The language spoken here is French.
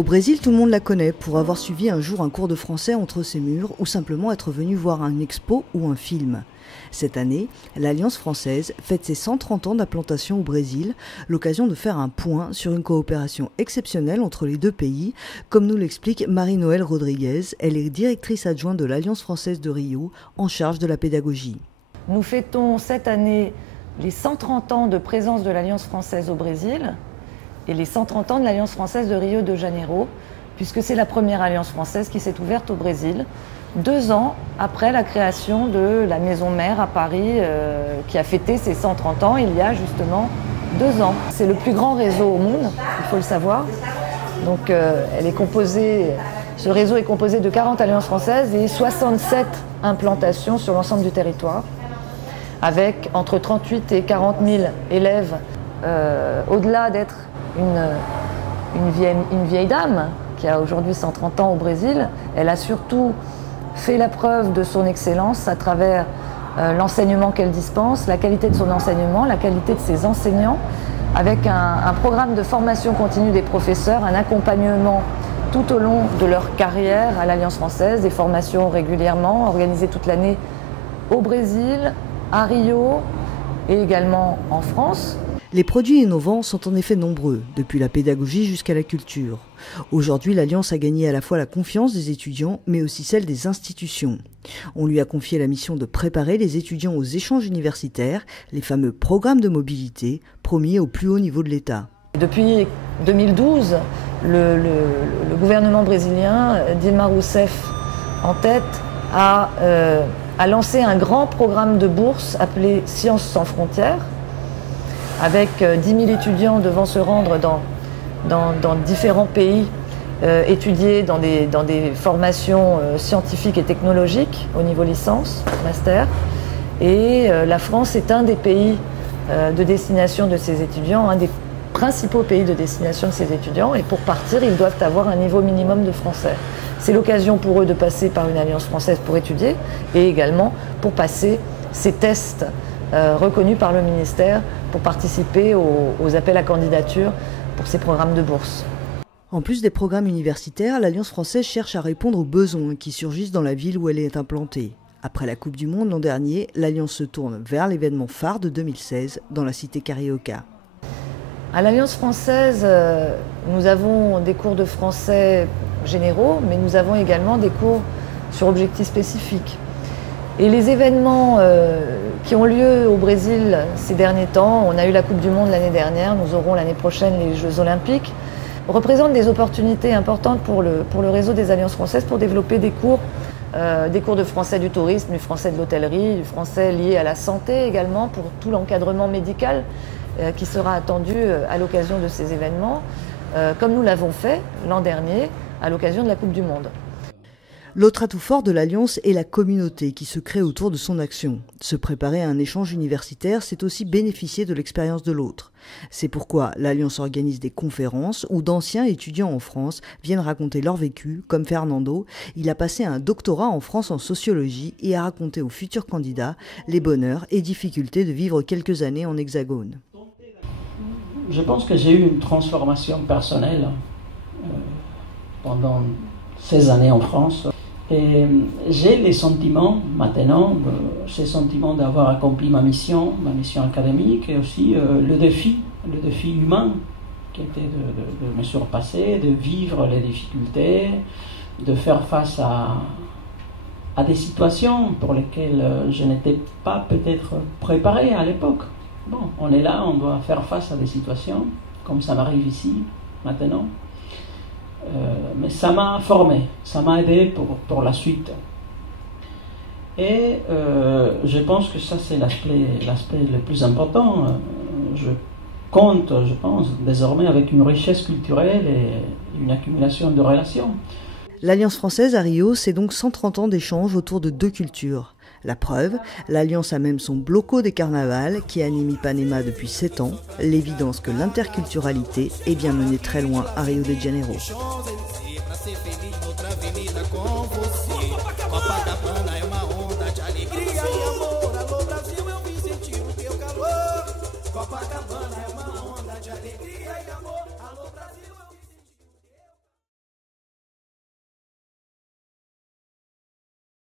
Au Brésil, tout le monde la connaît pour avoir suivi un jour un cours de français entre ses murs ou simplement être venu voir un expo ou un film. Cette année, l'Alliance française fête ses 130 ans d'implantation au Brésil, l'occasion de faire un point sur une coopération exceptionnelle entre les deux pays, comme nous l'explique Marie-Noëlle Rodriguez. Elle est directrice adjointe de l'Alliance française de Rio, en charge de la pédagogie. Nous fêtons cette année les 130 ans de présence de l'Alliance française au Brésil et les 130 ans de l'Alliance française de Rio de Janeiro, puisque c'est la première Alliance française qui s'est ouverte au Brésil, 2 ans après la création de la maison mère à Paris, qui a fêté ses 130 ans il y a justement 2 ans. C'est le plus grand réseau au monde, il faut le savoir. Donc ce réseau est composé de 40 alliances françaises et 67 implantations sur l'ensemble du territoire, avec entre 38 et 40 000 élèves. Au-delà d'être une vieille dame qui a aujourd'hui 130 ans au Brésil, elle a surtout fait la preuve de son excellence à travers l'enseignement qu'elle dispense, la qualité de son enseignement, la qualité de ses enseignants, avec un programme de formation continue des professeurs, un accompagnement tout au long de leur carrière à l'Alliance française, des formations régulièrement organisées toute l'année au Brésil, à Rio et également en France. Les produits innovants sont en effet nombreux, depuis la pédagogie jusqu'à la culture. Aujourd'hui, l'Alliance a gagné à la fois la confiance des étudiants, mais aussi celle des institutions. On lui a confié la mission de préparer les étudiants aux échanges universitaires, les fameux programmes de mobilité promis au plus haut niveau de l'État. Depuis 2012, le gouvernement brésilien, Dilma Rousseff en tête, a lancé un grand programme de bourse appelé Sciences sans frontières, avec 10 000 étudiants devant se rendre dans différents pays, étudier dans des formations scientifiques et technologiques au niveau licence, master. Et la France est un des pays de destination de ces étudiants, un des principaux pays de destination de ces étudiants. Et pour partir, ils doivent avoir un niveau minimum de français. C'est l'occasion pour eux de passer par une alliance française pour étudier et également pour passer ces tests reconnus par le ministère pour participer aux appels à candidature pour ces programmes de bourse. En plus des programmes universitaires, l'Alliance française cherche à répondre aux besoins qui surgissent dans la ville où elle est implantée. Après la Coupe du Monde l'an dernier, l'Alliance se tourne vers l'événement phare de 2016 dans la cité Carioca. À l'Alliance française, nous avons des cours de français généraux, mais nous avons également des cours sur objectifs spécifiques. Et les événements qui ont lieu au Brésil ces derniers temps, on a eu la Coupe du Monde l'année dernière, nous aurons l'année prochaine les Jeux Olympiques, représentent des opportunités importantes pour le réseau des Alliances françaises pour développer des cours de français du tourisme, du français de l'hôtellerie, du français lié à la santé également, pour tout l'encadrement médical qui sera attendu à l'occasion de ces événements, comme nous l'avons fait l'an dernier à l'occasion de la Coupe du Monde. L'autre atout fort de l'Alliance est la communauté qui se crée autour de son action. Se préparer à un échange universitaire, c'est aussi bénéficier de l'expérience de l'autre. C'est pourquoi l'Alliance organise des conférences où d'anciens étudiants en France viennent raconter leur vécu, comme Fernando. Il a passé un doctorat en France en sociologie et a raconté aux futurs candidats les bonheurs et difficultés de vivre quelques années en Hexagone. Je pense que j'ai eu une transformation personnelle pendant ces années en France. Et j'ai les sentiments maintenant, ces sentiments d'avoir accompli ma mission académique et aussi le défi humain qui était de me surpasser, de vivre les difficultés, de faire face à des situations pour lesquelles je n'étais pas peut-être préparé à l'époque. Bon, on est là, on doit faire face à des situations, comme ça m'arrive ici, maintenant. Mais ça m'a formé, ça m'a aidé pour la suite. Et je pense que ça c'est l'aspect le plus important. Je compte, je pense, désormais avec une richesse culturelle et une accumulation de relations. L'Alliance française à Rio, c'est donc 130 ans d'échanges autour de 2 cultures. La preuve, l'Alliance a même son bloco des carnavals qui anime Ipanema depuis 7 ans, l'évidence que l'interculturalité est bien menée très loin à Rio de Janeiro. Copacabana